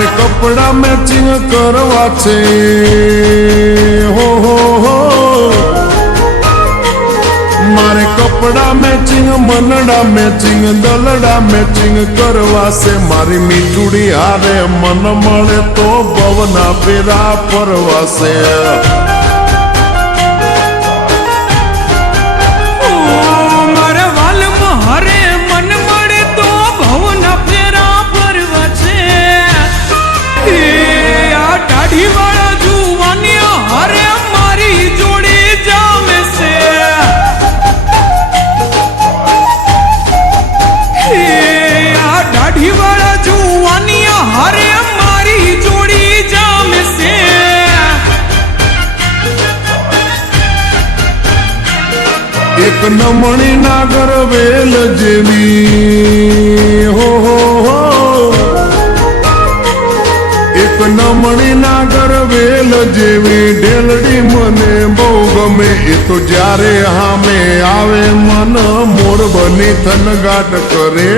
મારે કપડા મેચિંગ કરવા છે હો હો હો મારે કપડા મેચિંગ મનડા મેચિંગ દલડા મેચિંગ કરવા છે મારી મીઠુડી હારે મન મળે તો ભવના ફેરા ફરવા છે એક નમણી નાગર વેલ જેવી હો હો હો એક નમણી નાગર વેલ જેવી ઢેલડી મને બહુ ગમે એ તો જ્યારે હામે આવે મન મોર બની થનગાટ કરે